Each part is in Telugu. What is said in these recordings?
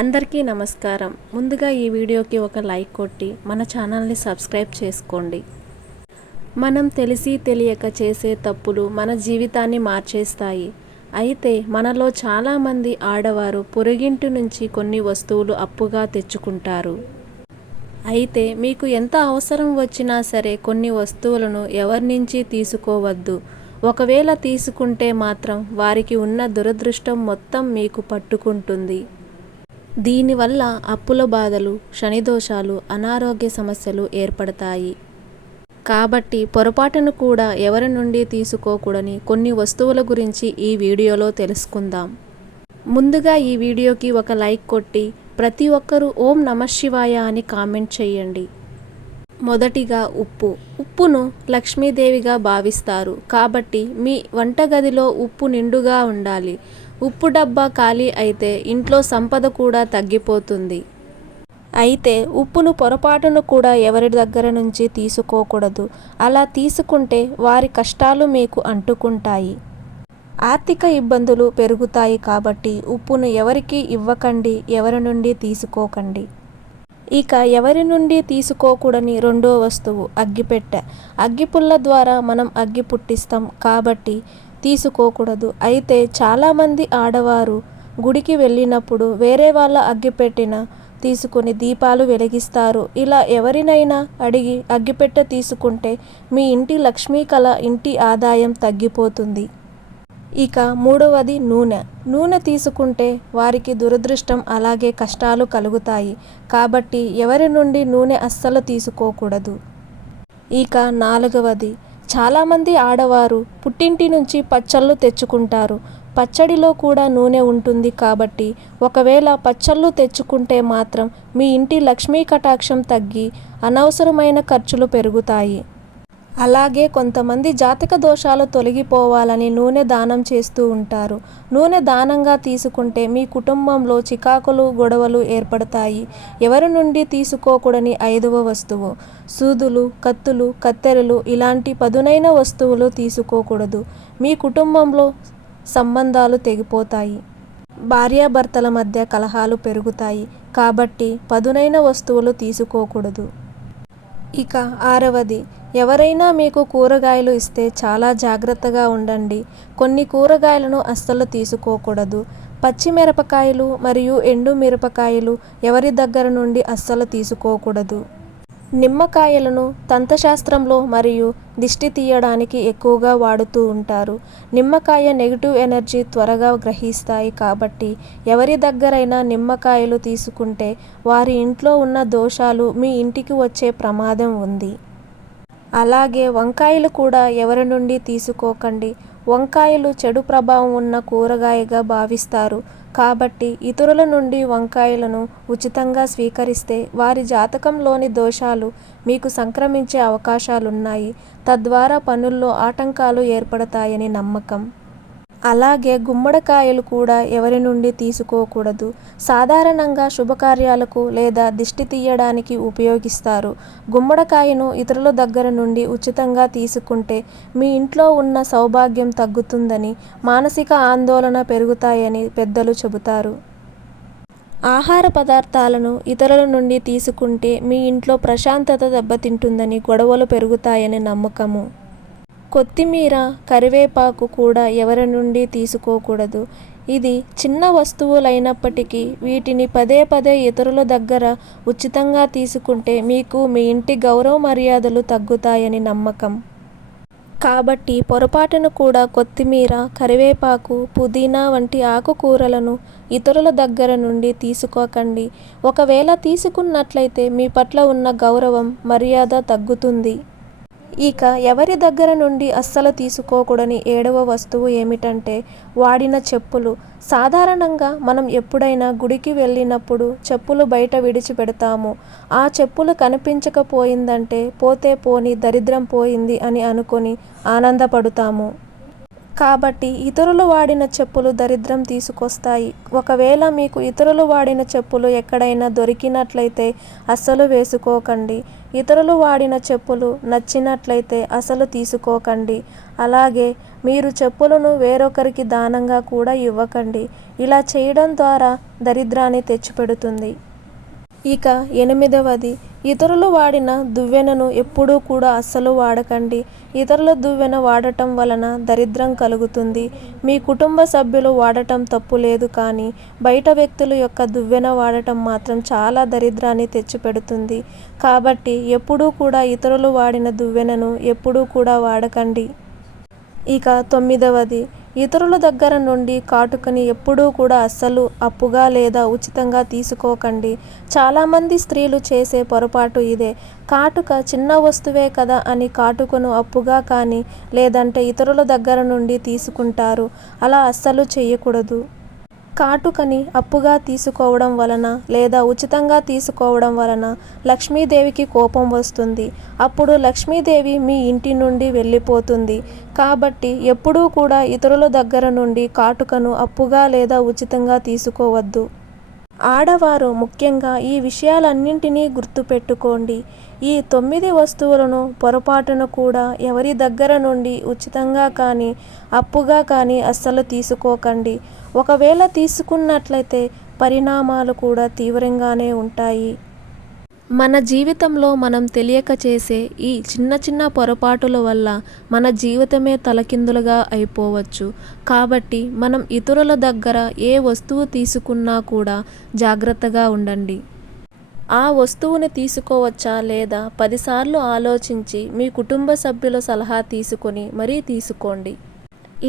అందరికీ నమస్కారం. ముందుగా ఈ వీడియోకి ఒక లైక్ కొట్టి మన ఛానల్ని సబ్స్క్రైబ్ చేసుకోండి. మనం తెలిసి తెలియక చేసే తప్పులు మన జీవితాన్ని మార్చేస్తాయి. అయితే మనలో చాలామంది ఆడవారు పొరుగింటి నుంచి కొన్ని వస్తువులు అప్పుగా తెచ్చుకుంటారు. అయితే మీకు ఎంత అవసరం వచ్చినా సరే కొన్ని వస్తువులను ఎవరి నుంచి తీసుకోవద్దు. ఒకవేళ తీసుకుంటే మాత్రం వారికి ఉన్న దురదృష్టం మొత్తం మీకు పట్టుకుంటుంది. దీనివల్ల అప్పుల బాధలు, శనిదోషాలు, అనారోగ్య సమస్యలు ఏర్పడతాయి. కాబట్టి పొరపాటును కూడా ఎవరి నుండి తీసుకోకూడని కొన్ని వస్తువుల గురించి ఈ వీడియోలో తెలుసుకుందాం. ముందుగా ఈ వీడియోకి ఒక లైక్ కొట్టి ప్రతి ఒక్కరూ ఓం నమఃశివాయ అని కామెంట్ చేయండి. మొదటిగా ఉప్పును లక్ష్మీదేవిగా భావిస్తారు. కాబట్టి మీ వంటగదిలో ఉప్పు నిండుగా ఉండాలి. ఉప్పు డబ్బా ఖాళీ అయితే ఇంట్లో సంపద కూడా తగ్గిపోతుంది. అయితే ఉప్పును పొరపాటును కూడా ఎవరి దగ్గర నుంచి తీసుకోకూడదు. అలా తీసుకుంటే వారి కష్టాలు మీకు అంటుకుంటాయి. ఆర్థిక ఇబ్బందులు పెరుగుతాయి. కాబట్టి ఉప్పును ఎవరికి ఇవ్వకండి, ఎవరి నుండి తీసుకోకండి. ఇక ఎవరి నుండి తీసుకోకూడని రెండో వస్తువు అగ్గిపెట్టె. అగ్గిపుల్ల ద్వారా మనం అగ్గి పుట్టిస్తాం కాబట్టి తీసుకోకూడదు. అయితే చాలామంది ఆడవారు గుడికి వెళ్ళినప్పుడు వేరే వాళ్ళ అగ్గిపెట్టెన తీసుకొని దీపాలు వెలిగిస్తారు. ఇలా ఎవరినైనా అడిగి అగ్గిపెట్టె తీసుకుంటే మీ ఇంటి లక్ష్మీ కళ, ఇంటి ఆదాయం తగ్గిపోతుంది. ఇక మూడవది నూనె తీసుకుంటే వారికి దురదృష్టం అలాగే కష్టాలు కలుగుతాయి. కాబట్టి ఎవరి నుండి నూనె అస్సలు తీసుకోకూడదు. ఇక నాలుగవది, చాలామంది ఆడవారు పుట్టింటి నుంచి పచ్చళ్ళు తెచ్చుకుంటారు. పచ్చడిలో కూడా నూనె ఉంటుంది. కాబట్టి ఒకవేళ పచ్చళ్ళు తెచ్చుకుంటే మాత్రం మీ ఇంటి లక్ష్మీ కటాక్షం తగ్గి అనవసరమైన ఖర్చులు పెరుగుతాయి. అలాగే కొంతమంది జాతక దోషాలు తొలగిపోవాలని నూనె దానం చేస్తూ ఉంటారు. నూనె దానంగా తీసుకుంటే మీ కుటుంబంలో చికాకులు, గొడవలు ఏర్పడతాయి. ఎవరి నుండి తీసుకోకూడని ఐదవ వస్తువు సూదులు, కత్తులు, కత్తెరలు ఇలాంటి పదునైన వస్తువులు తీసుకోకూడదు. మీ కుటుంబంలో సంబంధాలు తెగిపోతాయి. భార్యాభర్తల మధ్య కలహాలు పెరుగుతాయి. కాబట్టి పదునైన వస్తువులు తీసుకోకూడదు. ఇక ఆరవది, ఎవరైనా మీకు కూరగాయలు ఇస్తే చాలా జాగ్రత్తగా ఉండండి. కొన్ని కూరగాయలను అస్సలు తీసుకోకూడదు. పచ్చిమిరపకాయలు మరియు ఎండు మిరపకాయలు ఎవరి దగ్గర నుండి అస్సలు తీసుకోకూడదు. నిమ్మకాయలను తంత్రశాస్త్రంలో మరియు దిష్టి తీయడానికి ఎక్కువగా వాడుతూ ఉంటారు. నిమ్మకాయ నెగిటివ్ ఎనర్జీ త్వరగా గ్రహిస్తాయి. కాబట్టి ఎవరి దగ్గరైనా నిమ్మకాయలు తీసుకుంటే వారి ఇంట్లో ఉన్న దోషాలు మీ ఇంటికి వచ్చే ప్రమాదం ఉంది. అలాగే వంకాయలు కూడా ఎవరి నుండి తీసుకోకండి. వంకాయలు చెడు ప్రభావం ఉన్న కూరగాయగా భావిస్తారు. కాబట్టి ఇతరుల నుండి వంకాయలను ఉచితంగా స్వీకరిస్తే వారి జాతకంలోని దోషాలు మీకు సంక్రమించే అవకాశాలున్నాయి. తద్వారా పనుల్లో ఆటంకాలు ఏర్పడతాయని నమ్మకం. అలాగే గుమ్మడికాయలు కూడా ఎవరి నుండి తీసుకోకూడదు. సాధారణంగా శుభకార్యాలకు లేదా దిష్టి తీయడానికి ఉపయోగిస్తారు. గుమ్మడికాయను ఇతరుల దగ్గర నుండి ఉచితంగా తీసుకుంటే మీ ఇంట్లో ఉన్న సౌభాగ్యం తగ్గుతుందని, మానసిక ఆందోళన పెరుగుతాయని పెద్దలు చెబుతారు. ఆహార పదార్థాలను ఇతరుల నుండి తీసుకుంటే మీ ఇంట్లో ప్రశాంతత దెబ్బతింటుందని, గొడవలు పెరుగుతాయని నమ్మకము. కొత్తిమీర, కరివేపాకు కూడా ఎవరి నుండి తీసుకోకూడదు. ఇది చిన్న వస్తువులైనప్పటికీ వీటిని పదే పదే ఇతరుల దగ్గర ఉచితంగా తీసుకుంటే మీకు మీ ఇంటి గౌరవ మర్యాదలు తగ్గుతాయని నమ్మకం. కాబట్టి పొరపాటును కూడా కొత్తిమీర, కరివేపాకు, పుదీనా వంటి ఆకుకూరలను ఇతరుల దగ్గర నుండి తీసుకోకండి. ఒకవేళ తీసుకున్నట్లయితే మీ పట్ల ఉన్న గౌరవం, మర్యాద తగ్గుతుంది. ఇక ఎవరి దగ్గర నుండి అస్సలు తీసుకోకూడని ఏడవ వస్తువు ఏమిటంటే వాడిన చెప్పులు. సాధారణంగా మనం ఎప్పుడైనా గుడికి వెళ్ళినప్పుడు చెప్పులు బయట విడిచిపెడతాము. ఆ చెప్పులు కనిపించకపోయిందంటే పోతే పోని, దరిద్రం పోయింది అని అనుకొని ఆనందపడతాము. కాబట్టి ఇతరులు వాడిన చెప్పులు దరిద్రం తీసుకొస్తాయి. ఒకవేళ మీకు ఇతరులు వాడిన చెప్పులు ఎక్కడైనా దొరికినట్లయితే అస్సలు వేసుకోకండి. ఇతరులు వాడిన చెప్పులు నచ్చినట్లయితే అసలు తీసుకోకండి. అలాగే మీరు చెప్పులను వేరొకరికి దానంగా కూడా ఇవ్వకండి. ఇలా చేయడం ద్వారా దరిద్రాన్ని తెచ్చిపెడుతుంది. ఇక 8వది, ఇతరులు వాడిన దువ్వెనను ఎప్పుడూ కూడా అస్సలు వాడకండి. ఇతరుల దువ్వెన వాడటం వలన దరిద్రం కలుగుతుంది. మీ కుటుంబ సభ్యులు వాడటం తప్పు లేదు, కానీ బయట వ్యక్తుల యొక్క దువ్వెన వాడటం మాత్రం చాలా దరిద్రాన్ని తెచ్చిపెడుతుంది. కాబట్టి ఎప్పుడూ కూడా ఇతరులు వాడిన దువ్వెనను ఎప్పుడూ కూడా వాడకండి. ఇక 9వది, ఇతరుల దగ్గర నుండి కాటుకని ఎప్పుడూ కూడా అస్సలు అప్పుగా లేదా ఉచితంగా తీసుకోకండి. చాలామంది స్త్రీలు చేసే పొరపాటు ఇదే. కాటుక చిన్న వస్తువే కదా అని కాటుకను అప్పుగా కానీ లేదంటే ఇతరుల దగ్గర నుండి తీసుకుంటారు. అలా అస్సలు చేయకూడదు. కాటుకని అప్పుగా తీసుకోవడం వలన లేదా ఉచితంగా తీసుకోవడం వలన లక్ష్మీదేవికి కోపం వస్తుంది. అప్పుడు లక్ష్మీదేవి మీ ఇంటి నుండి వెళ్ళిపోతుంది. కాబట్టి ఎప్పుడూ కూడా ఇతరుల దగ్గర నుండి కాటుకను అప్పుగా లేదా ఉచితంగా తీసుకోవద్దు. ఆడవారు ముఖ్యంగా ఈ విషయాలన్నింటినీ గుర్తుపెట్టుకోండి. ఈ 9 వస్తువులను పొరపాటున కూడా ఎవరి దగ్గర నుండి ఉచితంగా కానీ అప్పుగా కానీ అస్సలు తీసుకోకండి. ఒకవేళ తీసుకున్నట్లయితే పరిణామాలు కూడా తీవ్రంగానే ఉంటాయి. మన జీవితంలో మనం తెలియక చేసే ఈ చిన్న చిన్న పొరపాటుల వల్ల మన జీవితమే తలకిందులుగా అయిపోవచ్చు. కాబట్టి మనం ఇతరుల దగ్గర ఏ వస్తువు తీసుకున్నా కూడా జాగ్రత్తగా ఉండండి. ఆ వస్తువుని తీసుకోవచ్చా లేదా 10 సార్లు ఆలోచించి మీ కుటుంబ సభ్యుల సలహా తీసుకొని మరీ తీసుకోండి.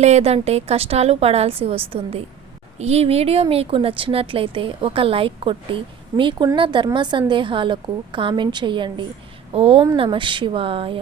లేదంటే కష్టాలు పడాల్సి వస్తుంది. ఈ వీడియో మీకు నచ్చినట్లయితే ఒక లైక్ కొట్టి మీకున్న ధర్మ సందేహాలకు కామెంట్ చేయండి. ఓం నమః శివాయ.